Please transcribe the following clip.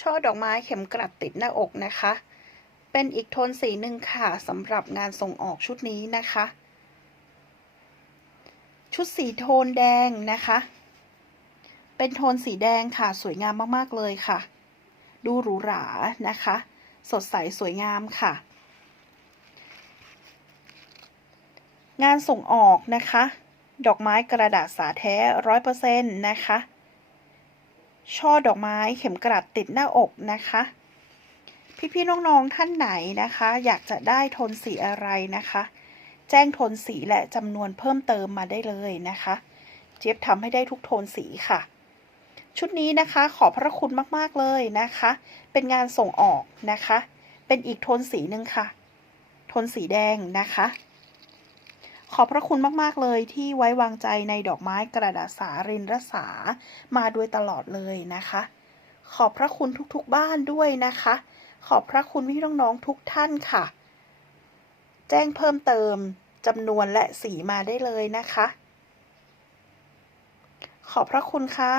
ช่อดอกไม้เข็มกลัดติดหน้าอกนะคะ เป็นอีกโทนสีหนึ่งค่ะสำหรับงานส่งออกชุดนี้นะคะ ชุดสีโทนแดงนะคะ เป็นโทนสีแดงค่ะสวยงามมากๆเลยค่ะ ดูหรูหรานะคะ สดใสสวยงามค่ะ งานส่งออกนะคะ ดอกไม้กระดาษสาแท้ร้อยเปอร์เซ็นต์นะคะ ช่อดอกไม้เข็มกลัดติดหน้าอกนะคะ พี่ๆน้องๆท่านไหนนะคะ อยากจะได้โทนสีอะไรนะคะ แจ้งโทนสีและจำนวนเพิ่มเติมมาได้เลยนะคะ เจี๊ยบทำให้ได้ทุกโทนสีค่ะ ชุดนี้นะคะขอบพระคุณมากๆเลยนะคะ เป็นงานส่งออกนะคะ เป็นอีกโทนสีหนึ่งค่ะ โทนสีแดงนะคะ ขอบพระคุณมากๆเลยที่ไว้วางใจในดอกไม้กระดาษสารินรสามาโดยตลอดเลยนะคะ ขอบพระคุณทุกๆบ้านด้วยนะคะ ขอบพระคุณพี่น้องๆทุกท่านค่ะ แจ้งเพิ่มเติมจำนวนและสีมาได้เลยนะคะ ขอบพระคุณค่ะ